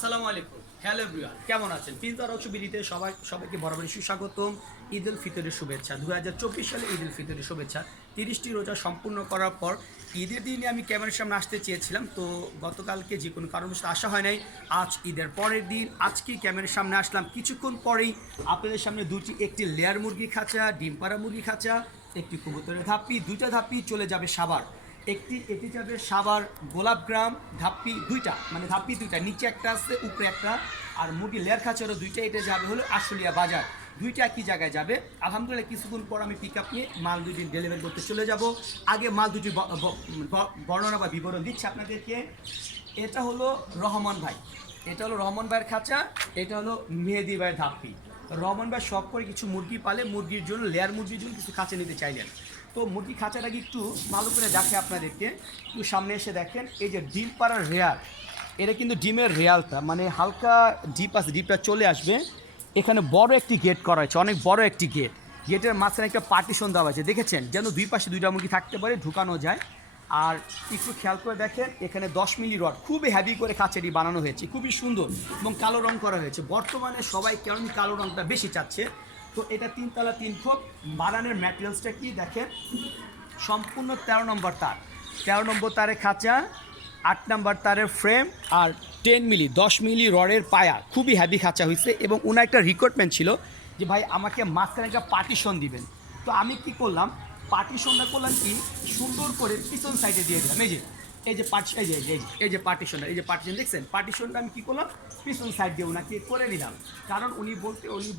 আসসালামু আলাইকুম। Hello everyone, কেমন আছেন? পিন্তা রক্স বিডিতে সবাইকে বরাবরই সুস্বাগতম। ঈদ উল ফিতরের শুভেচ্ছা। 2024 সালে ঈদ উল ফিতরের শুভেচ্ছা। 30টি রোজা সম্পূর্ণ করার পর ঈদের দিনে আমি ক্যামেরার সামনে আসতে চেয়েছিলাম, তো গতকালকে যে কোনো কারণবশত আসা হয় নাই। আজ ঈদের পরের দিন, আজকেই ক্যামেরার সামনে আসলাম। কিছুক্ষণ পরেই আপনাদের সামনে একটি লেয়ার মুরগি খাঁচা, ডিম পাড়া মুরগি খাঁচা, একটি কবুতরের ধাপ্পি, দুইটা ধাপ্পি চলে যাবে সাভার। এটি যাবে সাভার গোলাপগ্রাম। ধাপ্পি দুইটা, মানে ধাপ্পি দুইটা, নিচে একটা আছে উপরে একটা, আর মুরগি লেয়ার খাঁচারও দুইটা। এটা যাবে হলো আশুলিয়া বাজার। দুইটা একই জায়গায় যাবে। আলহামদুলিল্লাহ কিছুক্ষণ পর আমি পিক আপ নিয়ে মাল দুটি ডেলিভারি করতে চলে যাব। আগে মাল দুটি বর্ণনা বা বিবরণ দিচ্ছি আপনাদেরকে। এটা হলো রহমান ভাই, এটা হলো রহমান ভাইয়ের খাঁচা, এটা হলো মেহেদি ভাইয়ের ধাপ্পি। রহমান ভাই শখ করে কিছু মুরগি পালে, মুরগির জন্য লেয়ার মুরগির জন্য কিছু খাঁচা নিতে চাইলেন। তো মুরগি খাঁচাটাকে একটু ভালো করে দেখে আপনাদেরকে, একটু সামনে এসে দেখেন। এই যে ডিম পাড়ার রেয়ার, এটা কিন্তু ডিমের রেয়ালটা, মানে হালকা ডিপ আছে, ডিপটা চলে আসবে। এখানে বড় একটি গেট করা হয়েছে, অনেক বড় একটি গেট। গেটের মাঝখানে একটা পার্টিশন দেওয়া হয়েছে, দেখেছেন, যেন দুই পাশে দুইটা মুরগি থাকতে পারে, ঢুকানো যায়। আর একটু খেয়াল করে দেখেন, এখানে 10 মিলি রড খুবই হ্যাভি করে খাঁচাটি বানানো হয়েছে, খুবই সুন্দর এবং কালো রং করা হয়েছে। বর্তমানে সবাই কেমন কালো রংটা বেশি চাচ্ছে। তো এটা 3 তলা 3 খোপ। বানানোর ম্যাটেরিয়ালসটা কি দেখেন, সম্পূর্ণ 13 নম্বর তার, 13 নম্বর তারের খাঁচা, 8 নম্বর তারের ফ্রেম, আর 10 মিলি 10 মিলি রডের পায়া। খুবই হ্যাভি খাঁচা হয়েছে। এবং ওনার একটা রিকোয়ারমেন্ট ছিল যে ভাই আমাকে মাঝখানে একটা পার্টিশন দিবেন। তো আমি কি করলাম, পার্টিশনটা করলাম কি, সুন্দর করে পিছন সাইডে দিয়ে দিলাম। এই যে পার্টিশনটা, এই যে পার্টিশন দেখছেন, পার্টিশনটা আমি কী করলাম, পিছন সাইড দিয়ে ওনাকে করে নিলাম। কারণ উনি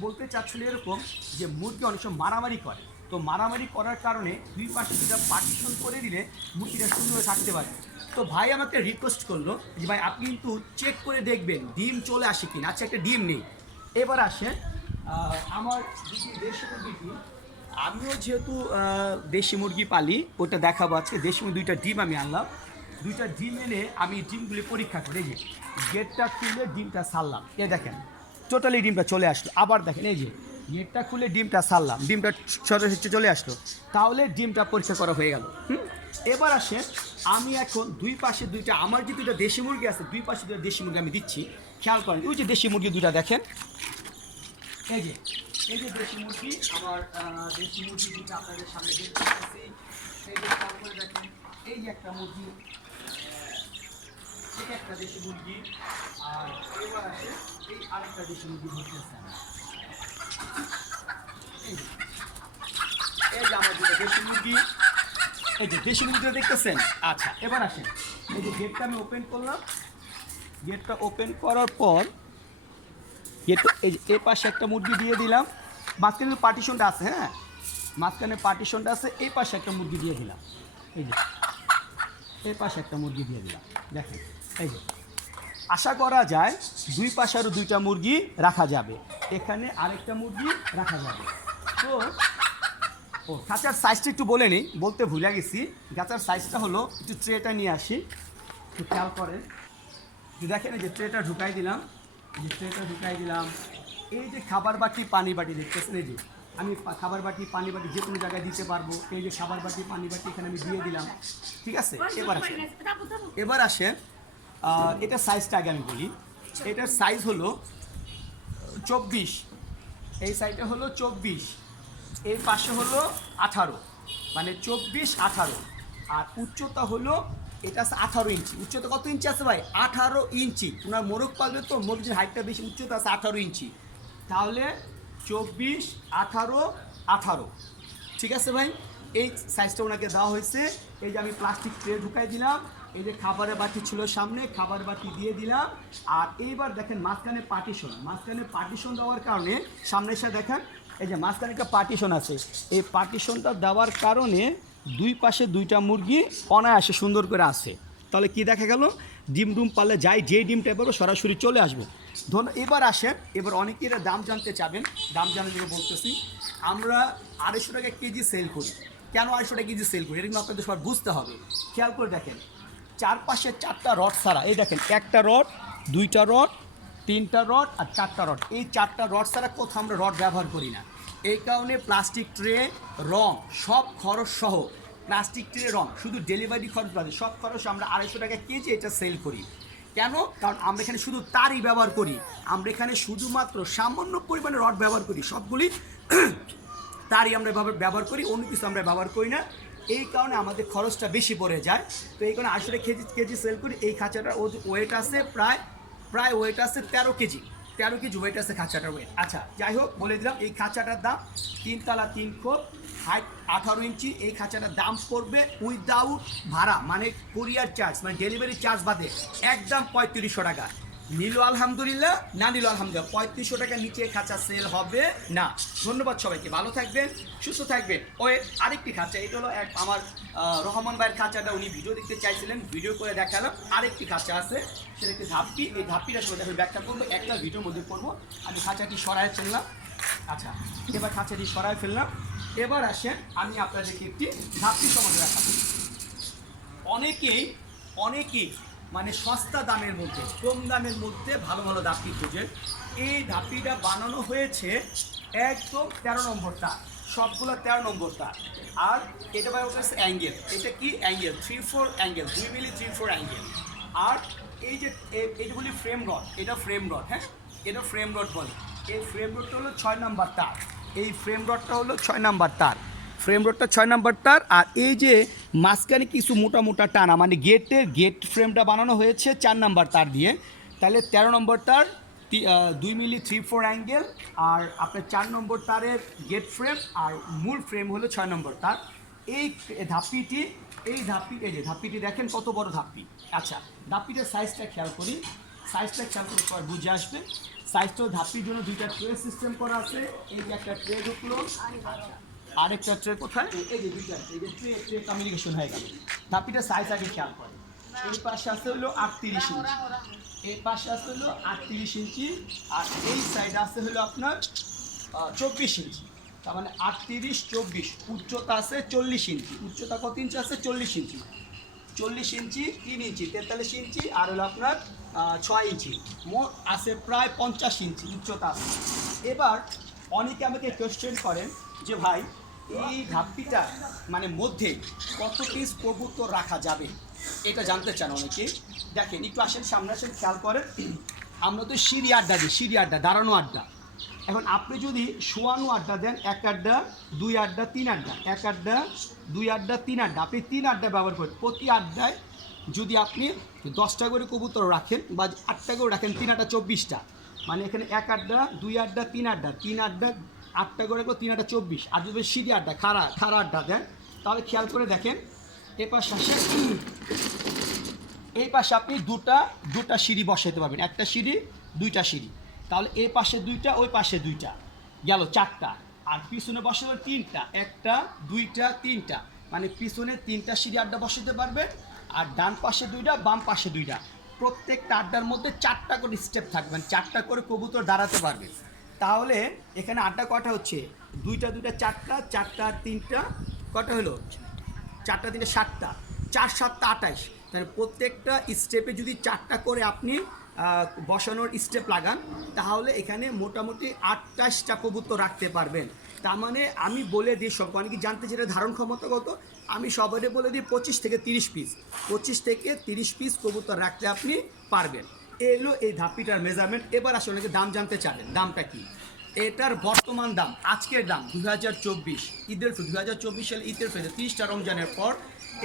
বলতে চাচ্ছিল এরকম যে মুরগি অনেক সময় মারামারি করে। তো মারামারি করার কারণে দুই পাশে দুটা পার্টিশন করে দিলে মুরগিটা সুন্দর থাকতে পারে। তো ভাই আমাকে রিকোয়েস্ট করলো যে ভাই আপনি কিন্তু চেক করে দেখবেন ডিম চলে আসে কিনা। আচ্ছা, একটা ডিম নেই। এবার আসেন, আমার দেশি মুরগি, আমিও যেহেতু দেশি মুরগি পালি, ওটা দেখাবো আজকে। দেশি মুরগি দুইটা ডিম আমি আনলাম। দুইটা ডিম এনে আমি ডিমগুলি পরীক্ষা করি। এই যে গেটটা খুলে ডিমটা ছাড়লাম, এ দেখেন টোটালি ডিমটা চলে আসলো। আবার দেখেন, এই যে গেটটা খুলে ডিমটা ছাড়লাম, ডিমটা সরাসরি চলে আসলো। তাহলে ডিমটা পরীক্ষা করা হয়ে গেল। এবার আসেন, আমি এখন দুই পাশে দুইটা, আমার যে দুইটা দেশি মুরগি আছে, দুই পাশে দুইটা দেশি মুরগি আমি দিচ্ছি। খেয়াল করেন, ওই যে দেশি মুরগি দুইটা দেখেন, এই যে দেশি মুরগি, আমার দেশি মুরগি দুটো আপনাদের সামনে দেখতে পাচ্ছি। এই যে খেয়াল করে দেখেন, এই যে একটা মুরগি, এটা একটা দেশি মুরগি। আর এবার আসে এই আরেকটা দেশি মুরগি ধরতেছে। এই যে আমার দুটো দেশি মুরগি, এই যে দেশি মুরগিটা দেখতেছেন। আচ্ছা, এবার আসেন, এই যে গেটটা আমি ওপেন করলাম। গেটটা ওপেন করার পর এই যে এ পাশে একটা মুরগি দিয়ে দিলাম। মাঝখানে পার্টিশনটা আছে, হ্যাঁ, মাঝখানে পার্টিশনটা আছে। এই পাশে একটা মুরগি দিয়ে দিলাম। এই যে এই পাশে একটা মুরগি দিয়ে দিলাম। দেখেন, এই যে আশা করা যায় দুই পাশে আরও দুইটা মুরগি রাখা যাবে, এখানে আরেকটা মুরগি রাখা যাবে। তো খাঁচার সাইজটা একটু বলে নিই, বলতে ভুলে গেছি। খাঁচার সাইজটা হলো, একটু ট্রেটা নিয়ে আসি, একটু খেয়াল করেন। দেখেন, এই যে ট্রেটা ঢুকাই দিলাম, এই যে খাবার বাটি পানি বাটি দেখতেছেন, এই যে আমি খাবার বাটি পানি বাটি যে কোনো জায়গায় দিতে পারবো। এই যে খাবার বাটি পানি বাটি এখানে আমি দিয়ে দিলাম, ঠিক আছে। এবার আসেন, এটা সাইজটা আগে আমি বলি। এটার সাইজ হলো 24, এই সাইডটা হলো 24, এর পাশে হলো 18, মানে 24 18। আর উচ্চতা হলো, এটা আছে 18 ইঞ্চি। উচ্চতা কত ইঞ্চি আছে ভাই? 18 ইঞ্চি। ওনার মোরগ পালবে তো, মোরগের হাইটটা বেশি, উচ্চতা আছে 18 ইঞ্চি। তাহলে 24 18 18, ঠিক আছে ভাই। এই সাইজটা ওনাকে দেওয়া হয়েছে। এই যে আমি প্লাস্টিক ট্রে ঢুকাই দিলাম, এই যে খাবারের বাটি ছিল সামনে, খাবার বাটি দিয়ে দিলাম। আর এইবার দেখেন মাঝখানে পার্টিশন দেওয়ার কারণে, সামনে এসে দেখেন, এই যে মাঝখানে একটা পার্টিশন আছে। এই পার্টিশনটা দেওয়ার কারণে দুই পাশে দুইটা মুরগি অনায়াসে সুন্দর করে আসে। তাহলে কি দেখা গেল, ডিম পারলে যাই, যেই ডিমটা পাবো সরাসরি চলে আসবে। এবার আসেন, এবার অনেকের দাম জানতে চাবেন। দাম জানার জন্য বলতেছি, আমরা 250 টাকা কেজি সেল করি। কেন 250 টাকা কেজি সেল করি, এটা কিন্তু আপনাদের সবার বুঝতে হবে। খেয়াল করে দেখেন, চারপাশে 4টা রড ছাড়া, এই দেখেন, একটা রড, দুইটা রড, 3টা রড আর 4টা রড। এই 4টা রড ছাড়া কোথাও আমরা রড ব্যবহার করি না। এই কারণে প্লাস্টিক ট্রে, রং, সব খরচ সহ, প্লাস্টিক ট্রে, রং, শুধু ডেলিভারি খরচ বাদে সব খরচ আমরা 250 টাকা কেজি এটা সেল করি। কেন? কারণ আমরা এখানে শুধু তারই ব্যবহার করি, আমরা এখানে শুধুমাত্র সামান্য পরিমাণে রড ব্যবহার করি, সবগুলি তারই আমরা ব্যবহার করি, অন্য কিছু আমরা ব্যবহার করি না। এই কারণে আমাদের খরচটা বেশি পড়ে যায়। তো এই কারণে 800 কেজি সেল করি। এই খাঁচাটার ওয়েট আছে প্রায় ওয়েট আছে 13 কেজি, 13 কেজি ওয়েট আছে খাঁচাটার ওয়েট। আচ্ছা যাই হোক, বলে দিলাম এই খাঁচাটার দাম 3 তলা 3 খোপ, হাইট 18 ইঞ্চি। এই খাঁচাটার দাম পড়বে উইদাউট ভাড়া, মানে কুরিয়ার চার্জ, মানে ডেলিভারি চার্জ বাদে একদম 3500 টাকা। নিল আলহামদুলিল্লাহ, না নিল আলহামদুলিল্লাহ, 3500 টাকার নিচে খাঁচা সেল হবে না। ধন্যবাদ সবাইকে, ভালো থাকবেন, সুস্থ থাকবেন। ওই আরেকটি খাঁচা, এটা হলো আমার রহমান ভাইয়ের খাঁচাটা, উনি ভিডিও দেখতে চাইছিলেন, ভিডিও করে দেখালাম। আরেকটি খাঁচা আছে, সেটা একটি ধাপ্পি। এই ধাপ্পিটা সময় আমি ব্যাখ্যা করবো, একটা ভিডিওর মধ্যে করবো। আমি খাঁচাটি সরায় ফেললাম। আচ্ছা, এবার খাঁচাটি সরায় ফেললাম। এবার আসেন আমি আপনাদেরকে একটি ধাপ্পি সম্বন্ধে দেখাবো। অনেকেই মানে সস্তা দামের মধ্যে, কম দামের মধ্যে ভালো ভালো ধাপ্পি খুঁজেন। এই ধাপ্পিটা বানানো হয়েছে একদম 13 নম্বর তার, সবগুলো 13 নম্বর তার। আর এটা বাই হচ্ছে অ্যাঙ্গেল, এটা কি অ্যাঙ্গেল 3-4 অ্যাঙ্গেল, 2 মিলি 3-4 অ্যাঙ্গেল। আর এই যে এটা বলি ফ্রেম রড, এটা ফ্রেম রড, হ্যাঁ এটা ফ্রেম রড বলে। এই ফ্রেম রডটা হলো 6 নাম্বার তার, এই ফ্রেম রডটা হলো 6 নাম্বার তার, ফ্রেম রডটা 6 নাম্বার তার। আর এই যে মাঝখানে কিছু মোটা মোটা টানা, মানে গেট ফ্রেমটা বানানো হয়েছে 4 নাম্বার তার দিয়ে। তাহলে 13 নম্বর তার, 2 মিলি 3-4 অ্যাঙ্গেল, আর আপনার 4 নম্বর তারের গেট ফ্রেম, আর মূল ফ্রেম হলো 6 নম্বর তার। এই ধাপ্পিটি, এই যে ধাপ্পিটি দেখেন কত বড় ধাপ্পি। আচ্ছা, ধাপ্পিটার সাইজটা খেয়াল করি, সাইজটা খেয়াল করে সবাই বুঝে আসবে। সাইজটাও ধাপ্পির জন্য 2টা ট্রে সিস্টেম করা আছে। এই যে একটা ট্রে ঢুকলো, আরেকটা ট্রে কোথায়, এই যে দুইটা, এই যে ট্রে কমিউনিকেশন হয়ে গেল। ধাপ্পিটার সাইজ আগে খেয়াল করে। এই পাশে আছে হলো 38 ইঞ্চি, এই পাশে আছে হলো 38 ইঞ্চি, আর এই সাইডে আছে হলো আপনার 24 ইঞ্চি। তার মানে 38-24, উচ্চতা আছে 40 ইঞ্চি। উচ্চতা কত ইঞ্চি আছে? 40 ইঞ্চি। 40 ইঞ্চি, 3 ইঞ্চি, 43 ইঞ্চি, আর হলো আপনার 6 ইঞ্চি। মোট আছে প্রায় 50 ইঞ্চি উচ্চতা আছে। এবার অনেকে আমাকে কোয়েশ্চেন করেন যে ভাই এই ধাপ্পিটা মানে মধ্যে কত পিস কবুতর রাখা যাবে, এটা জানতে চান অনেকে। দেখেন একটু আসেন, সামনে আসেন, খেয়াল করেন। আমরা তো সিঁড়ি আড্ডা দিই, সিঁড়ি আড্ডা, দাঁড়ানো আড্ডা। এখন আপনি যদি শোয়ানো আড্ডা দেন, 1 আড্ডা 2 আড্ডা 3 আড্ডা, 1 আড্ডা 2 আড্ডা 3 আড্ডা, আপনি 3 আড্ডা ব্যবহার করেন। প্রতি আড্ডায় যদি আপনি 10টা করে কবুতর রাখেন বা 8টা করে রাখেন, 3 আড্ডা 24টা, মানে এখানে 1 আড্ডা 2 আড্ডা 3 আড্ডা, 3 আড্ডা 8টা করে 3 আড্ডা 24। আর যদি সিঁড়ি আড্ডা, খাড়া আড্ডা দেন, তাহলে খেয়াল করে দেখেন এপাশ আসে, এই পাশে আপনি দুটা সিঁড়ি বসাইতে পারবেন, একটা সিঁড়ি 2টা সিঁড়ি। তাহলে এই পাশে 2টা, ওই পাশে 2টা, গেল 4টা। আর পিছনে বসাবেন 3টা, 1টা 2টা 3টা, মানে পিছনে 3টা সিঁড়ি আড্ডা বসাতে পারবেন। আর ডান পাশে 2টা, বাম পাশে 2টা, প্রত্যেকটা আড্ডার মধ্যে 4টা করে স্টেপ থাকবেন, 4টা করে কবুতর দাঁড়াতে পারবেন। তাহলে এখানে আড্ডা কটা হচ্ছে? 2টা 4টা, 4টা 3টা, কটা হলো? 4টা 3টা 7টা, 4 7টা 28। তাহলে প্রত্যেকটা স্টেপে যদি 4টা করে আপনি বসানোর স্টেপ লাগান, তাহলে এখানে মোটামুটি 28টা কবুতর রাখতে পারবেন। তার মানে আমি বলে দিই, সব অনেকে জানতে চাই ধারণ ক্ষমতা কত, আমি সবাই বলে দিই 25 থেকে 30 পিস, 25 থেকে 30 পিস কবুতর রাখতে আপনি পারবেন। এলো এই ধাপ্পিটার মেজারমেন্ট। এবার আসলে অনেকে দাম জানতে চাবেন, দামটা কি? এটার বর্তমান দাম, আজকের দাম 2024 ঈদের 2024 সালে ঈদের 30টা রমজানের পর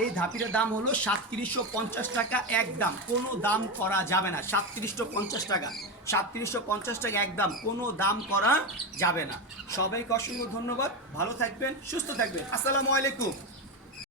এই ধাপিটার দাম হলো 3750 টাকা একদম, কোনো দাম করা যাবে না। 3750 টাকা, 3750 টাকা একদম, কোনো দাম করা যাবে না। সবাইকে অসংখ্য ধন্যবাদ, ভালো থাকবেন, সুস্থ থাকবেন, আসসালামু আলাইকুম।